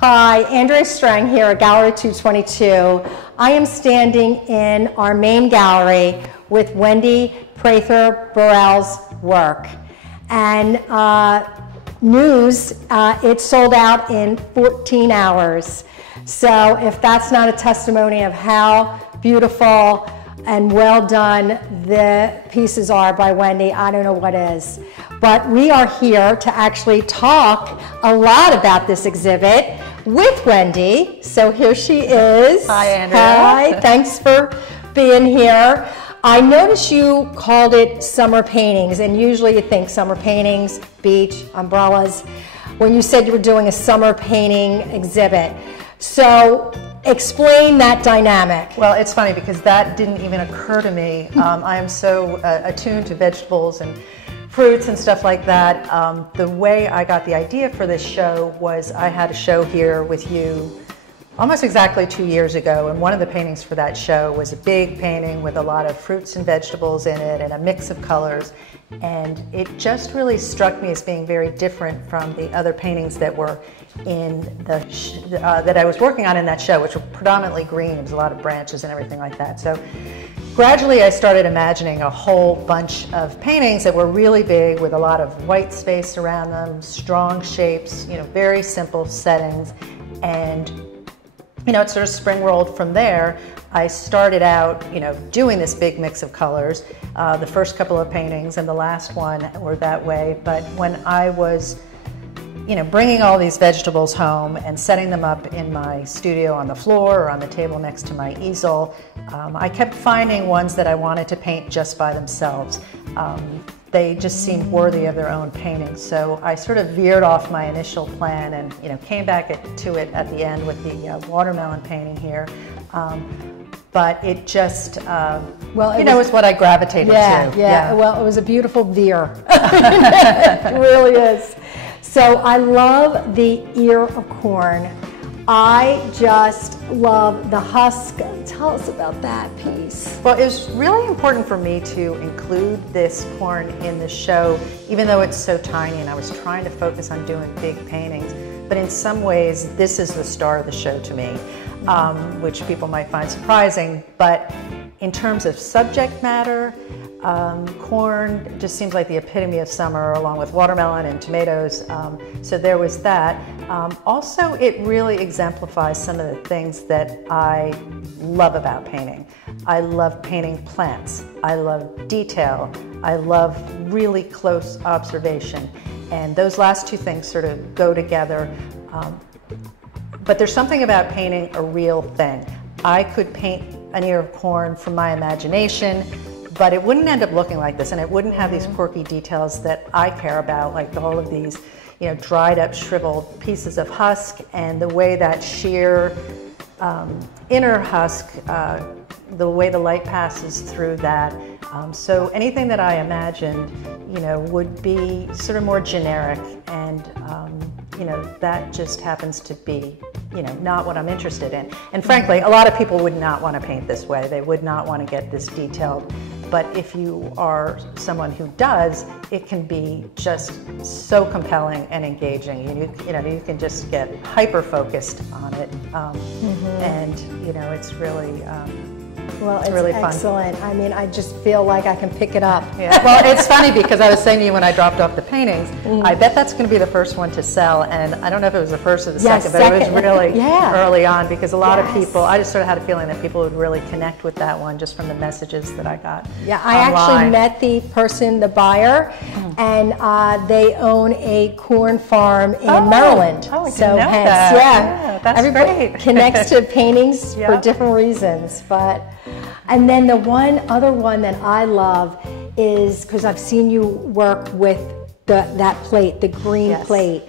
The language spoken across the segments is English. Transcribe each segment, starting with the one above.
Hi, Andrea Strang here at Gallery222. I am standing in our main gallery with Wendy Prather Burwell's work. And it sold out in 14 hours. So if that's not a testimony of how beautiful and well done the pieces are by Wendy, I don't know what is. But we are here to actually talk a lot about this exhibit with Wendy. So here she is. Hi, Andrea. Hi, thanks for being here. I noticed you called it summer paintings, and usually you think summer paintings, beach, umbrellas, when you said you were doing a summer painting exhibit. So explain that dynamic. Well, it's funny because that didn't even occur to me. I am so attuned to vegetables and fruits and stuff like that. The way I got the idea for this show was I had a show here with you almost exactly 2 years ago, and one of the paintings for that show was a big painting with a lot of fruits and vegetables in it and a mix of colors, and it just really struck me as being very different from the other paintings that were in the that I was working on in that show, which were predominantly green. There was a lot of branches and everything like that. So gradually I started imagining a whole bunch of paintings that were really big with a lot of white space around them, strong shapes, very simple settings, and it sort of spring-rolled from there. I started out, doing this big mix of colors. The first couple of paintings and the last one were that way. But when I was, bringing all these vegetables home and setting them up in my studio on the floor or on the table next to my easel, I kept finding ones that I wanted to paint just by themselves. They just seemed worthy of their own painting. So I sort of veered off my initial plan and came back to it at the end with the watermelon painting here. But it just, it was what I gravitated to. Yeah, well, it was a beautiful veer. It really is. So I love the ear of corn. I just love the husk. Tell us about that piece. Well, it was really important for me to include this corn in the show, even though it's so tiny, and I was trying to focus on doing big paintings. But in some ways, this is the star of the show to me, which people might find surprising. But in terms of subject matter, corn just seems like the epitome of summer, along with watermelon and tomatoes. So there was that. Also, it really exemplifies some of the things that I love about painting. I love painting plants. I love detail. I love really close observation. And those last two things sort of go together. But there's something about painting a real thing. I could paint an ear of corn from my imagination, but it wouldn't end up looking like this, and it wouldn't have these quirky details that I care about, like all of these, dried up, shriveled pieces of husk, and the way that sheer inner husk, the way the light passes through that. So anything that I imagined, would be sort of more generic, and that just happens to be not what I'm interested in. And frankly, a lot of people would not want to paint this way. They would not want to get this detailed. But if you are someone who does, it can be just so compelling and engaging. You can just get hyper-focused on it. And, it's really... Well, really fun. Excellent. I mean, I just feel like I can pick it up. Yeah. Well, it's funny because I was saying to you when I dropped off the paintings, I bet that's going to be the first one to sell. And I don't know if it was the first or the second, but it was really early on because a lot of people, I just sort of had a feeling that people would really connect with that one just from the messages that I got. Yeah, I actually met the person, the buyer, and they own a corn farm in Maryland. Oh, I didn't know that. Yeah, that's everybody great. connects to paintings for different reasons, but. And then the other one that I love is, because I've seen you work with that plate, the green plate.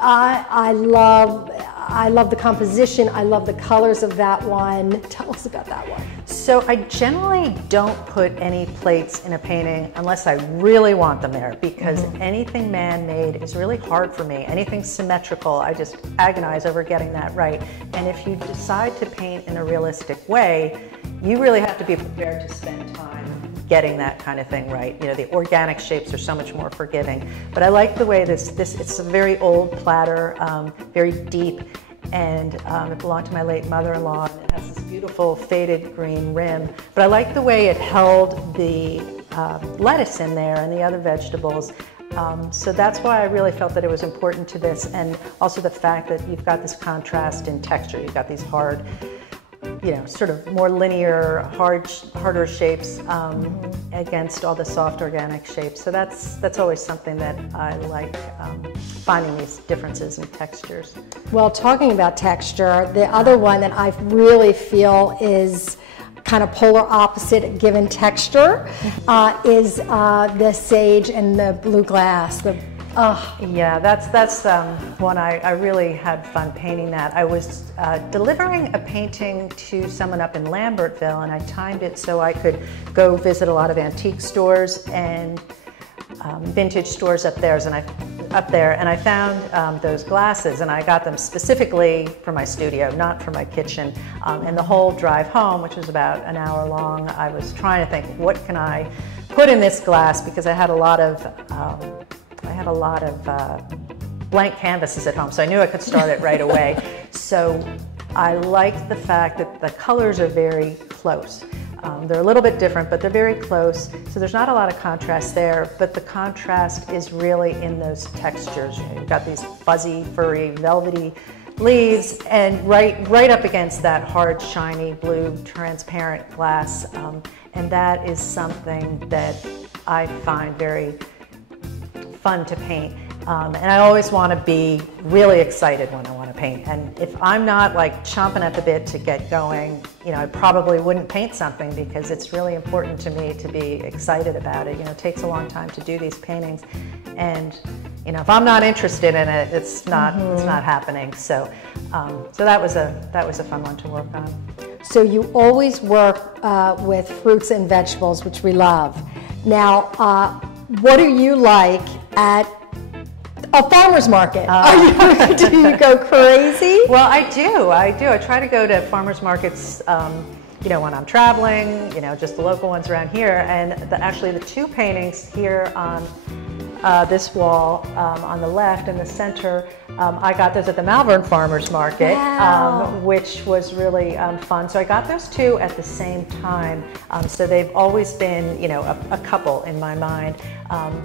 I love the composition. I love the colors of that one. Tell us about that one. So I generally don't put any plates in a painting unless I really want them there, because anything man-made is really hard for me. Anything symmetrical, I just agonize over getting that right. And if you decide to paint in a realistic way, you really have to be prepared to spend time getting that kind of thing right. The organic shapes are so much more forgiving. But I like the way it's a very old platter, very deep, and it belonged to my late mother-in-law, and it has this beautiful faded green rim. But I like the way it held the lettuce in there and the other vegetables. So that's why I really felt that it was important to this, and also the fact that you've got this contrast in texture. You've got these hard, you know, sort of more linear, harder shapes against all the soft organic shapes. So that's always something that I like, finding these differences in textures. Well, talking about texture, the other one that I really feel is kind of polar opposite given texture is the sage and the blue glass. Yeah, that's one I really had fun painting that. I was delivering a painting to someone up in Lambertville, and I timed it so I could go visit a lot of antique stores and vintage stores up there, and I found those glasses, and I got them specifically for my studio, not for my kitchen. And the whole drive home, which was about an hour long, I was trying to think, what can I put in this glass, because I had a lot of blank canvases at home, so I knew I could start it right away. So I liked the fact that the colors are very close. They're a little bit different, but they're very close. So there's not a lot of contrast there, but the contrast is really in those textures. You know, you've got these fuzzy, furry, velvety leaves, and right up against that hard, shiny, blue, transparent glass. And that is something that I find very fun to paint. And I always want to be really excited when I want to paint. And if I'm not like chomping at the bit to get going, you know, I probably wouldn't paint something, because it's really important to me to be excited about it. You know, it takes a long time to do these paintings, and you know, if I'm not interested in it, it's not happening. So, so that was a fun one to work on. So you always work with fruits and vegetables, which we love. Now, what do you like at a farmer's market? Do you go crazy? Well, I do. I try to go to farmer's markets, you know, when I'm traveling, you know, just the local ones around here. And actually the two paintings here on this wall on the left and the center, I got those at the Malvern Farmers Market, which was really fun. So I got those two at the same time. So they've always been, you know, a couple in my mind.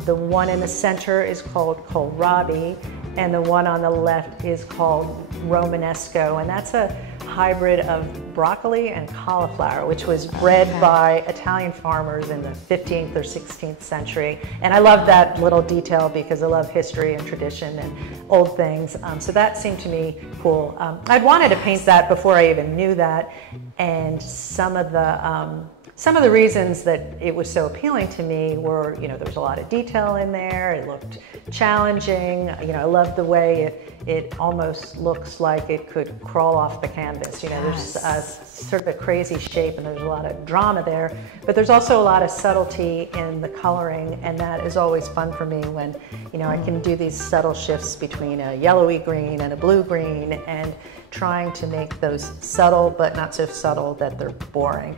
The one in the center is called kohlrabi, and the one on the left is called romanesco, and that's a hybrid of broccoli and cauliflower, which was bred by Italian farmers in the 15th or 16th century. And I love that little detail because I love history and tradition and old things. So that seemed to me cool. I'd wanted to paint that before I even knew that, and some of the reasons that it was so appealing to me were, you know, there was a lot of detail in there. It looked challenging. You know, I loved the way it almost looks like it could crawl off the canvas. You know, there's sort of a crazy shape, and there's a lot of drama there, but there's also a lot of subtlety in the coloring, and that is always fun for me when, you know, I can do these subtle shifts between a yellowy green and a blue green, and trying to make those subtle but not so subtle that they're boring.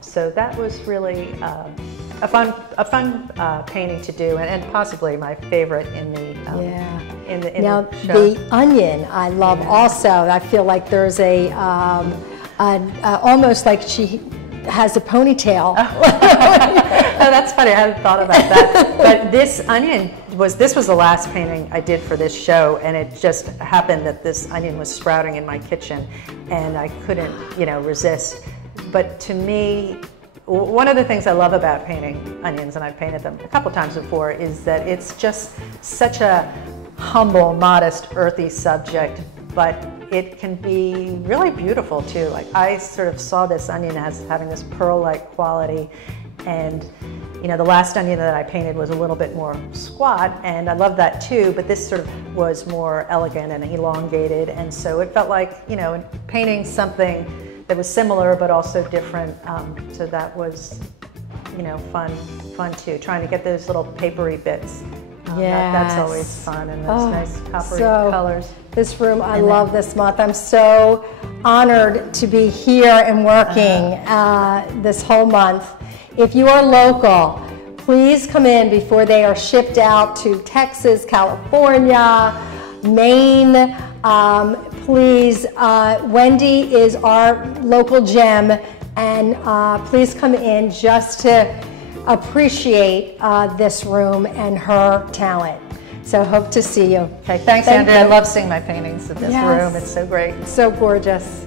So that was really a fun painting to do, and possibly my favorite in the now the show. The onion I love also. I feel like there's a almost like she has a ponytail. Oh, that's funny. I hadn't thought about that. But this onion was the last painting I did for this show, and it just happened that this onion was sprouting in my kitchen, and I couldn't, you know, resist. But to me, one of the things I love about painting onions, and I've painted them a couple times before, is that it's just such a humble, modest, earthy subject, but it can be really beautiful too. Like, I sort of saw this onion as having this pearl-like quality, and you know, the last onion that I painted was a little bit more squat, and I love that too, but this sort of was more elegant and elongated, and so it felt like, you know, painting something that was similar but also different. So that was, you know, fun too, trying to get those little papery bits. That's always fun, and those nice coppery colors. This room, I love this month. I'm so honored to be here and working this whole month. If you are local, please come in before they are shipped out to Texas, California, Maine. please, Wendy is our local gem, and please come in just to appreciate this room and her talent. So hope to see you. Okay, thanks, Andrea. I love seeing my paintings in this Yes. room. It's so great. So gorgeous.